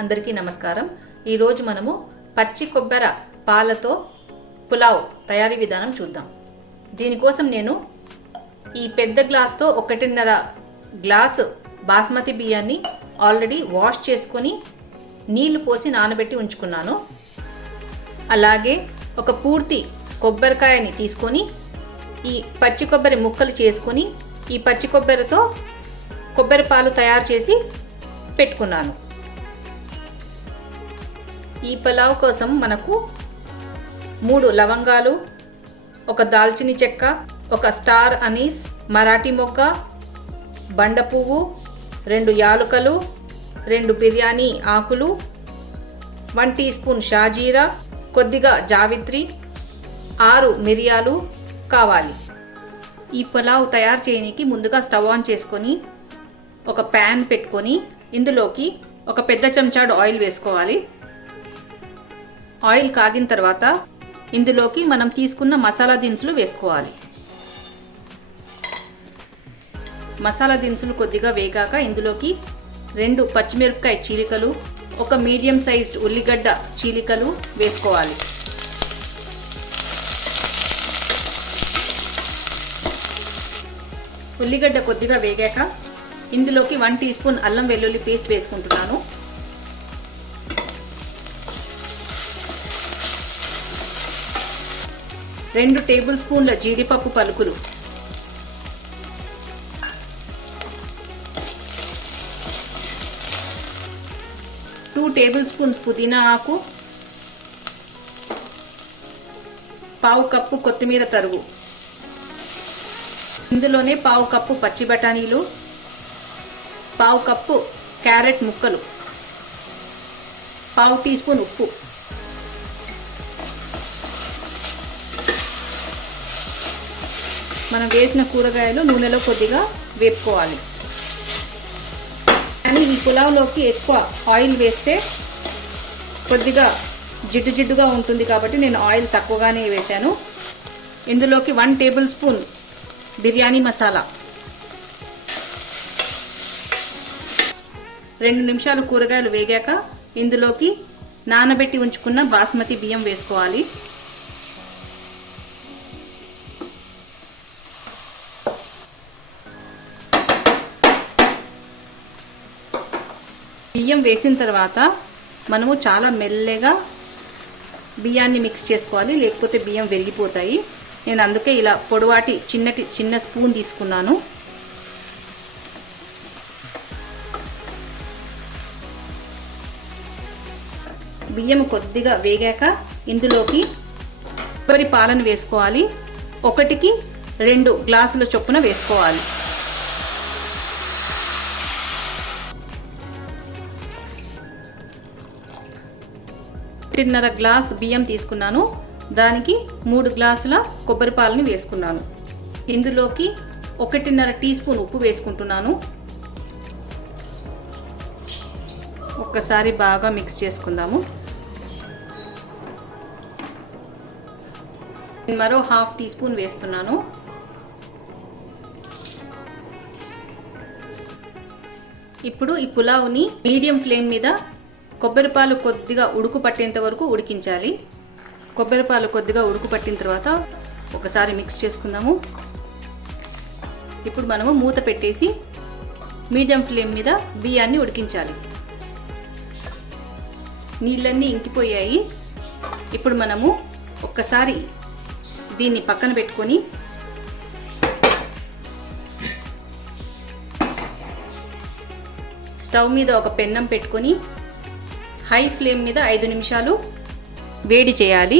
అందరికీ నమస్కారం. ఈరోజు మనము పచ్చి కొబ్బరి పాలతో పులావ్ తయారీ విధానం చూద్దాం. దీనికోసం నేను ఈ పెద్ద గ్లాస్తో 1.5 గ్లాసు బాస్మతి బియ్యాన్ని ఆల్రెడీ వాష్ చేసుకొని నీళ్లు పోసి నానబెట్టి ఉంచుకున్నాను. అలాగే ఒక పూర్తి కొబ్బరికాయని తీసుకొని ఈ పచ్చి కొబ్బరి ముక్కలు చేసుకొని ఈ పచ్చి కొబ్బరితో కొబ్బరి పాలు తయారు చేసి పెట్టుకున్నాను. ఈ పులావ్ కోసం మనకు 3 లవంగాలు, ఒక దాల్చిని చెక్క, ఒక స్టార్ అనీస్, మరాఠీ మొగ్గ, బండ పువ్వు, 2 యాలుకలు, 2 బిర్యానీ ఆకులు, 1 టీ స్పూన్ షాజీరా, కొద్దిగా జావిత్రి, 6 మిరియాలు కావాలి. ఈ పులావ్ తయారు చేయడానికి ముందుగా స్టవ్ ఆన్ చేసుకొని ఒక ప్యాన్ పెట్టుకొని ఇందులోకి ఒక పెద్ద చెంచాడు ఆయిల్ వేసుకోవాలి. ఆయిల్ కాగిన తర్వాత ఇందులోకి మనం తీసుకున్న మసాలా దినుసులు వేసుకోవాలి. మసాలా దినుసులు కొద్దిగా వేగాక ఇందులోకి 2 పచ్చిమిరపకాయ చీలికలు, ఒక మీడియం సైజ్డ్ ఉల్లిగడ్డ చీలికలు వేసుకోవాలి. ఉల్లిగడ్డ కొద్దిగా వేగాక ఇందులోకి 1 టీ స్పూన్ అల్లం వెల్లుల్లి పేస్ట్ వేసుకుంటున్నాను. 2 టేబుల్ స్పూన్ల జీడిపప్పు పలుకులు, 2 టేబుల్ స్పూన్స్ పుదీనా ఆకు, 1/2 కప్పు కొత్తిమీర తరుగు, ఇందులోనే 1/2 కప్పు పచ్చి బఠానీలు, 1/2 కప్పు క్యారెట్ ముక్కలు, 1/2 టీ స్పూన్ ఉప్పు, మనం వేసిన కూరగాయలు నూనెలో కొద్దిగా వేపుకోవాలి. కానీ ఈ పులావ్లోకి ఎక్కువ ఆయిల్ వేస్తే కొద్దిగా జిడ్డుగా ఉంటుంది కాబట్టి నేను ఆయిల్ తక్కువగానే వేశాను. ఇందులోకి 1 టేబుల్ స్పూన్ బిర్యానీ మసాలా, 2 నిమిషాలు కూరగాయలు వేగాక ఇందులోకి నానబెట్టి ఉంచుకున్న బాస్మతి బియ్యం వేసుకోవాలి. బియ్యం వేసిన తర్వాత మనము చాలా మెల్లగా బియ్యాన్ని మిక్స్ చేసుకోవాలి, లేకపోతే బియ్యం వెలిగిపోతాయి. నేను అందుకే ఇలా పొడవాటి చిన్న స్పూన్ తీసుకున్నాను. బియ్యం కొద్దిగా వేగాక ఇందులోకి కొబ్బరి పాలను వేసుకోవాలి. 1కి 2 గ్లాసుల చొప్పున వేసుకోవాలి. 1.5 గ్లాస్ బియ్యం తీసుకున్నాను. దానికి 3 గ్లాసుల కొబ్బరి పాలని వేసుకున్నాను. ఇందులోకి 1.5 టీ స్పూన్ ఉప్పు వేసుకుంటున్నాను. ఒక్కసారి బాగా మిక్స్ చేసుకుందాము. మరో 1/2 టీ స్పూన్ వేస్తున్నాను. ఇప్పుడు ఈ పులావ్ని మీడియం ఫ్లేమ్ మీద కొబ్బరిపాలు కొద్దిగా ఉడుకు పట్టేంత వరకు ఉడికించాలి. కొబ్బరిపాలు కొద్దిగా ఉడుకు పట్టిన తర్వాత ఒకసారి మిక్స్ చేసుకుందాము. ఇప్పుడు మనము మూత పెట్టేసి మీడియం ఫ్లేమ్ మీద బియ్యాన్ని ఉడికించాలి. నీళ్ళన్నీ ఇంకిపోయాయి. ఇప్పుడు మనము ఒక్కసారి దీన్ని పక్కన పెట్టుకొని స్టవ్ మీద ఒక పెన్నం పెట్టుకొని హై ఫ్లేమ్ మీద 5 నిమిషాలు వేడి చేయాలి.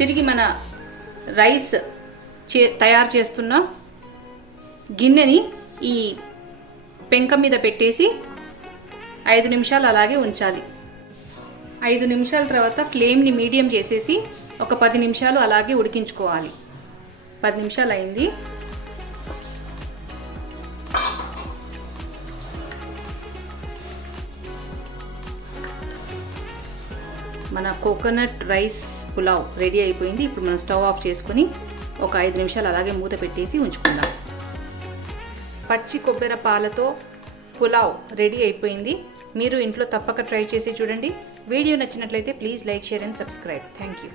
తిరిగి మన రైస్ తయారు చేస్తున్న గిన్నెని ఈ పెంక మీద పెట్టేసి 5 నిమిషాలు అలాగే ఉంచాలి. 5 నిమిషాల తర్వాత ఫ్లేమ్ని మీడియం చేసేసి ఒక 10 నిమిషాలు అలాగే ఉడికించుకోవాలి. 10 నిమిషాలు అయింది. మన కోకోనట్ రైస్ పులావ్ రెడీ అయిపోయింది. ఇప్పుడు మనం స్టవ్ ఆఫ్ చేసుకొని ఒక 5 నిమిషాలు అలాగే మూత పెట్టేసి ఉంచుకుందాం. పచ్చి కొబ్బరి పాలతో పులావ్ రెడీ అయిపోయింది. మీరు ఇంట్లో తప్పక ట్రై చేసి చూడండి. వీడియో నచ్చినట్లయితే please like, share and subscribe. Thank you.